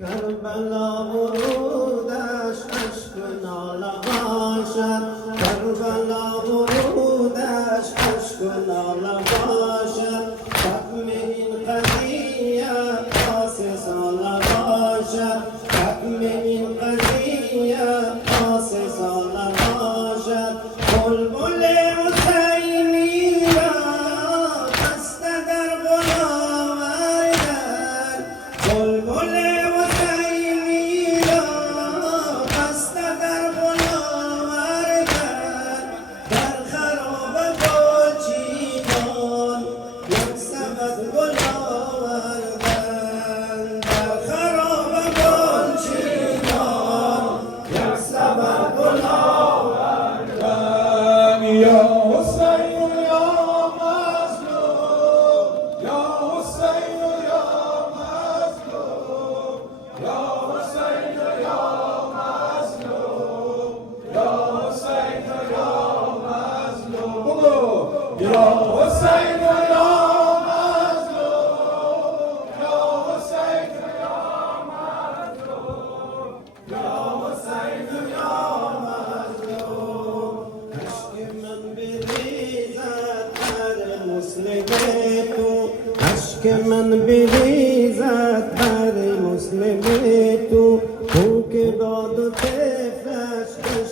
کربلا ورودش عشق و ناله باشد، کربلا ورودش عشق و ناله باشد، ختم این قضیه پاس ساله باشد، ختم این قضیه پاس ساله باشد. بلبل حسینی را بسته در گل آوردن، بلبل اشک من بریزد بر مسلم تو، او که با دو طفلش